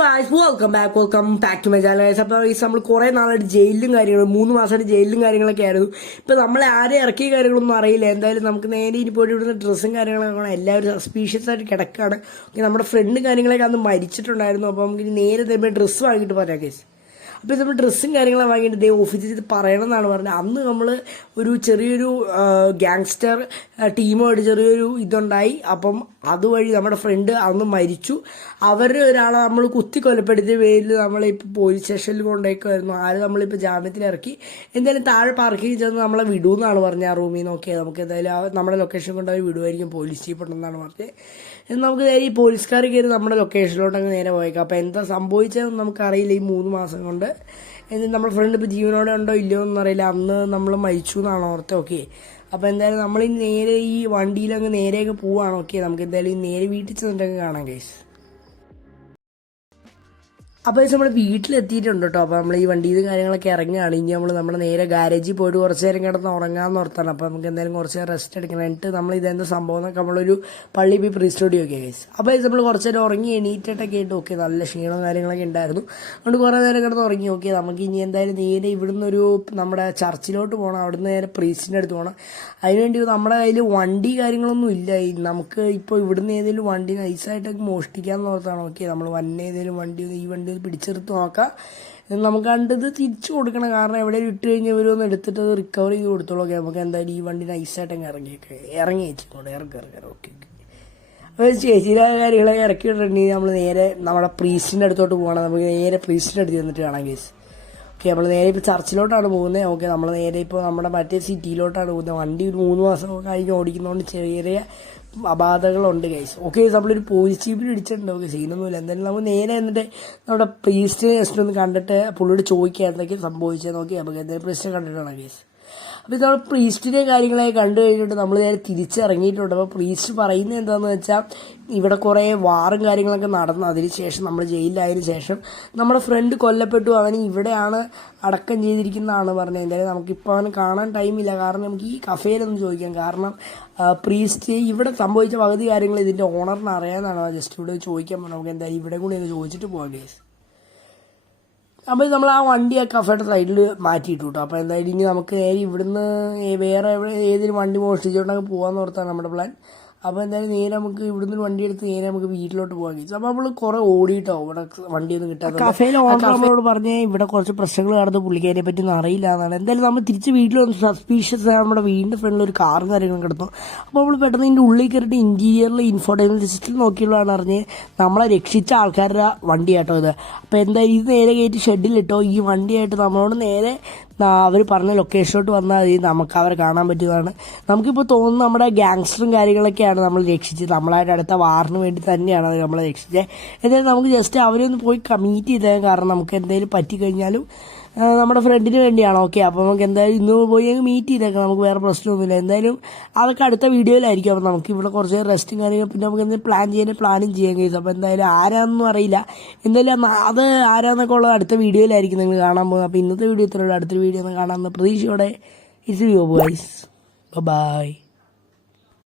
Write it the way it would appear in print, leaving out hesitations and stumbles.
Welcome back to my channel guys. അപ്പോൾ ഈ നമ്മൾ കുറേ നാളായിട്ട് ജയിലിലും കാര്യങ്ങളും 3 മാസമായിട്ട് ജയിലിലും കാര്യങ്ങളൊക്കെ ആയിരുന്നു. ഇപ്പോൾ നമ്മളെ ആരെ ഇറക്കിയ കാര്യങ്ങളൊന്നും അറിയില്ല. എന്തായാലും നമുക്ക് നേരെ ഇനി പോയിട്ട് ഇവിടുന്ന് ഡ്രസ്സും കാര്യങ്ങളൊക്കെ എല്ലാവരും സസ്പീഷ്യസ് ആയിട്ട് കിടക്കുകയാണ്. നമ്മുടെ ഫ്രണ്ടും കാര്യങ്ങളൊക്കെ അന്ന് മരിച്ചിട്ടുണ്ടായിരുന്നു. അപ്പോൾ നമുക്ക് നേരെ തരുമ്പോൾ ഡ്രസ്സ് വാങ്ങിയിട്ട് പറയാം ഗൈസ്. അപ്പോൾ നമ്മൾ ഡ്രസ്സും കാര്യങ്ങളും വാങ്ങിയിട്ട് ഓഫീസിൽ ഇത് പറയണം എന്നാണ് പറഞ്ഞത്. അന്ന് നമ്മൾ ഒരു ചെറിയൊരു ഗ്യാങ്സ്റ്റർ ടീമായിട്ട് ചെറിയൊരു ഇതുണ്ടായി. അപ്പം അതുവഴി നമ്മുടെ ഫ്രണ്ട് അന്ന് മരിച്ചു. അവരുടെ ഒരാളെ നമ്മൾ കുത്തിക്കൊലപ്പെടുത്തിയ പേരിൽ നമ്മളിപ്പോൾ പോലീസ് സ്റ്റേഷനിൽ കൊണ്ടുപോയിക്കുമായിരുന്നു. നമ്മളിപ്പോൾ ജാമ്യത്തിൽ ഇറക്കി. എന്തായാലും താഴെ പാർക്കിംഗ് ചെന്ന് നമ്മളെ വിടുമെന്നാണ് പറഞ്ഞത്. ആ റൂമിൽ നോക്കിയാൽ നമുക്ക് എന്തായാലും നമ്മുടെ ലൊക്കേഷൻ കൊണ്ടുപോയി വിടുമായിരിക്കും പോലീസ് ജീപ്പ് ഉണ്ടെന്നാണ് പറഞ്ഞത്. നമുക്ക് നേരെ ഈ പോലീസുകാർ കയറി നമ്മുടെ ലൊക്കേഷനിലോട്ടങ്ങ് നേരെ പോയേക്കാം. അപ്പോൾ എന്താ സംഭവിച്ചതെന്ന് നമുക്കറിയില്ല ഈ 3 മാസം കൊണ്ട്. എന്നിട്ട് നമ്മുടെ ഫ്രണ്ട് ഇപ്പോൾ ജീവനോടെ ഉണ്ടോ ഇല്ലയോ എന്നറിയില്ല. അന്ന് നമ്മൾ മരിച്ചു എന്നാണ് ഓർത്ത്. ഓക്കെ, അപ്പോൾ എന്തായാലും നമ്മൾ നേരെ ഈ വണ്ടിയിലങ്ങ് നേരെയൊക്കെ പോവുകയാണ്. ഓക്കെ, നമുക്ക് എന്തായാലും നേരെ വീട്ടിൽ ചെന്നിട്ടൊക്കെ കാണാം ഗൈസ്. അപ്പോൾ നമ്മൾ വീട്ടിലെത്തിയിട്ടുണ്ട് കേട്ടോ. അപ്പോൾ നമ്മൾ ഈ വണ്ടിയിൽ കാര്യങ്ങളൊക്കെ ഇറങ്ങുകയാണ്. ഇനി നമ്മൾ നേരെ ഗാരേജിൽ പോയിട്ട് കുറച്ച് നേരം കിടന്ന് ഉറങ്ങാമെന്ന് ഓർത്താണ്. അപ്പോൾ നമുക്ക് എന്തായാലും കുറച്ച് നേരം റെസ്റ്റ് എടുക്കണം. എന്നിട്ട് നമ്മൾ ഇതെന്താ സംഭവം എന്നൊക്കെ നമ്മളൊരു പള്ളി പോയി പ്രീസ്റ്റോഡിയോ ഒക്കെ ഗൈസ്. അപ്പോൾ നമ്മൾ കുറച്ച് നേരം ഉറങ്ങി എണീറ്റിട്ടൊക്കെ ആയിട്ട് ഓക്കെ നല്ല ക്ഷീണവും കാര്യങ്ങളൊക്കെ ഉണ്ടായിരുന്നു. അതുകൊണ്ട് കുറേ നേരം കിടന്ന് ഉറങ്ങി. ഓക്കെ, നമുക്ക് ഇനി എന്തായാലും നേരെ ഇവിടുന്ന് ഒരു നമ്മുടെ ചർച്ചിലോട്ട് പോകണം. അവിടുന്ന് നേരെ പ്രീസ്റ്റിൻ്റെ അടുത്ത് പോകണം. അതിനുവേണ്ടി നമ്മുടെ കയ്യിൽ വണ്ടി കാര്യങ്ങളൊന്നും ഇല്ല. നമുക്ക് ഇപ്പോൾ ഇവിടുന്ന് ഏതെങ്കിലും വണ്ടി നൈസായിട്ടൊക്കെ മോഷ്ടിക്കാമെന്ന് ഓർത്താണ്. ഓക്കെ, നമ്മൾ ഏതെങ്കിലും വണ്ടി ഈ വണ്ടി പിടിച്ചെടുത്ത് നോക്കാം. നമുക്ക് കണ്ടത് തിരിച്ചു കൊടുക്കണം. കാരണം എവിടെയും ഇട്ട് കഴിഞ്ഞാൽ ഇവരൊന്ന് എടുത്തിട്ട് റിക്കവർ ചെയ്ത് കൊടുത്തോളൂ. ഓക്കെ, നമുക്ക് എന്തായാലും ഈ വണ്ടി നൈസായിട്ടങ്ങ് ഇറങ്ങി ചേച്ചിക്കൊണ്ട് ഇറക്കി. ഓക്കെ, അപ്പോൾ ചേച്ചിയുടെ കാര്യങ്ങളൊക്കെ ഇറക്കി വിട്ടിട്ടുണ്ടെങ്കിൽ നമ്മൾ നേരെ നമ്മുടെ പ്രീസ്റ്റിൻ്റെ അടുത്തോട്ട് പോകണം. നമുക്ക് നേരെ പ്രീസ്റ്റിൻ്റെ അടുത്ത് ചെന്നിട്ട് കാണാം കേസ്. ഓക്കെ, നമ്മൾ നേരെ ഇപ്പോൾ ചർച്ചിലോട്ടാണ് പോകുന്നത്. ഓക്കെ, നമ്മൾ നേരെ ഇപ്പോൾ നമ്മുടെ മറ്റേ സിറ്റിയിലോട്ടാണ് പോകുന്നത്. വണ്ടി ഒരു 3 മാസം കഴിഞ്ഞ് ഓടിക്കുന്നതുകൊണ്ട് ചെറിയ അപാധകളുണ്ട് ഗൈസ്. ഓക്കെ, നമ്മളൊരു പോലീസ് ജീപ്പിൽ ഇടിച്ചിട്ടുണ്ട്. ഓക്കെ, സീനൊന്നുമില്ല. എന്തായാലും നമ്മൾ നേരെ എന്നിട്ട് നമ്മുടെ പ്രീസ്റ്റിനെ ജസ്റ്റ് ഒന്ന് കണ്ടിട്ട് പുള്ളിയോട് ചോദിക്കുക എന്തൊക്കെ സംഭവിച്ചത് നോക്കി. നമുക്ക് എന്തായാലും പ്രീസ്റ്റിനെ കണ്ടിട്ടാണ് ഗൈസ്. അപ്പോൾ ഇത് നമ്മൾ പ്രീസ്റ്റിൻ്റെ കാര്യങ്ങളൊക്കെ കണ്ടു കഴിഞ്ഞിട്ട് നമ്മൾ നേരെ തിരിച്ചിറങ്ങിയിട്ടുണ്ട്. അപ്പോൾ പ്രീസ്റ്റ് പറയുന്നത് എന്താണെന്ന് വെച്ചാൽ ഇവിടെ കുറേ വാറും കാര്യങ്ങളൊക്കെ നടന്നു. അതിന് ശേഷം നമ്മൾ ജയിലിലായതിനു ശേഷം നമ്മുടെ ഫ്രണ്ട് കൊല്ലപ്പെട്ടു. അവന് ഇവിടെയാണ് അടക്കം ചെയ്തിരിക്കുന്നതാണ് പറഞ്ഞത്. എന്തായാലും നമുക്കിപ്പോൾ അവന് കാണാൻ ടൈമില്ല. കാരണം നമുക്ക് ഈ കഫേയിലൊന്നും ചോദിക്കാം. കാരണം പ്രീസ്റ്റ് ഇവിടെ സംഭവിച്ച പകുതി കാര്യങ്ങൾ ഇതിൻ്റെ ഓണറിന് അറിയാമെന്നാണ് ജസ്റ്റ് ഇവിടെ ചോദിക്കാൻ പറഞ്ഞത്. നമുക്ക് എന്തായാലും ഇവിടെ കൂടി ഒന്ന് ചോദിച്ചിട്ട് പോകാം ഗേസ്. അപ്പോൾ നമ്മൾ ആ വണ്ടി ആ കഫേയുടെ സൈഡിൽ മാറ്റിയിട്ടു കേട്ടോ. അപ്പോൾ എന്തായാലും ഇനി നമുക്ക് നേരെ ഇവിടുന്ന് വേറെ ഏതെങ്കിലും വണ്ടി മോഷ്ടിച്ചുകൊണ്ടൊക്കെ പോകാമെന്ന് ഓർത്താണ് നമ്മുടെ പ്ലാൻ. അപ്പോൾ എന്തായാലും നേരെ നമുക്ക് ഇവിടുന്ന് ഒരു വണ്ടി എടുത്ത് നേരെ നമുക്ക് വീട്ടിലോട്ട് പോകാൻ കഴിച്ചു. അപ്പോൾ നമ്മൾ കുറേ ഓടിയിട്ടോ ഇവിടെ വണ്ടിയൊന്നും കിട്ടാതെ. കഫേയിൽ ഓണറോട് പറഞ്ഞ് ഇവിടെ കുറച്ച് പ്രശ്നങ്ങൾ നടന്ന് പുള്ളിക്കാരെ പറ്റി ഒന്നും അറിയില്ല എന്നാണ്. എന്തായാലും നമ്മൾ തിരിച്ച് വീട്ടിൽ വന്ന് സസ്പീഷ്യസ് നമ്മുടെ വീടിൻ്റെ ഫ്രണ്ടിൽ ഒരു കാറും കാര്യങ്ങളും കിടന്നു. അപ്പോൾ നമ്മൾ പെട്ടെന്ന് ഇതിൻ്റെ ഉള്ളിൽ കയറിയിട്ട് ഇൻറ്റീരിയറിൽ ഇൻഫോർടൈൻമെൻറ്റ് സിസ്റ്റത്തിൽ നോക്കിയുള്ളതാണ് അറിഞ്ഞ് നമ്മളെ രക്ഷിച്ച ആൾക്കാരുടെ വണ്ടിയാട്ടോ ഇത്. അപ്പോൾ എന്തായാലും ഇത് നേരെ കയറ്റി ഷെഡിലിട്ടോ. ഈ വണ്ടിയായിട്ട് നമ്മളോട് നേരെ അവർ പറഞ്ഞ ലൊക്കേഷനിലോട്ട് വന്നാൽ മതി. നമുക്ക് അവരെ കാണാൻ പറ്റിയതാണ്. നമുക്കിപ്പോൾ തോന്നുന്നു നമ്മുടെ ഗ്യാങ്സ്റ്ററും കാര്യങ്ങളൊക്കെയാണ് നമ്മൾ രക്ഷിച്ചത്. നമ്മളായിട്ട് അടുത്ത വാറിന് വേണ്ടി തന്നെയാണ് അത് നമ്മളെ രക്ഷിച്ചത്. എന്തായാലും നമുക്ക് ജസ്റ്റ് അവരെ ഒന്ന് പോയി മീറ്റ് ചെയ്തേക്കാം. കാരണം നമുക്ക് എന്തെങ്കിലും പറ്റിക്കഴിഞ്ഞാലും നമ്മുടെ ഫ്രണ്ടിന് വേണ്ടിയാണ്. ഓക്കെ, അപ്പോൾ നമുക്ക് എന്തായാലും ഇന്ന് പോയി മീറ്റ് ചെയ്തേക്കാം. നമുക്ക് വേറെ പ്രശ്നമൊന്നുമില്ല. എന്തായാലും അതൊക്കെ അടുത്ത വീഡിയോയിലായിരിക്കും. അപ്പോൾ നമുക്ക് ഇവിടെ കുറച്ച് റെസ്റ്റും കാര്യങ്ങളും പിന്നെ നമുക്ക് എന്തെങ്കിലും പ്ലാനും ചെയ്യാൻ കഴിയും. അപ്പോൾ എന്തായാലും ആരാന്നൊന്നും അറിയില്ല. എന്തായാലും അത് ആരാന്നൊക്കെ ഉള്ളത് അടുത്ത വീഡിയോയിലായിരിക്കും നിങ്ങൾ കാണാൻ പോകുന്നത്. അപ്പോൾ ഇന്നത്തെ വീഡിയോ ഇത്രയുള്ള അടുത്തൊരു വീഡിയോ ഒന്ന് കാണാമെന്ന പ്രതീക്ഷയോടെ ഇറ്റ്സ് യു ഗൈസ്. ബൈ.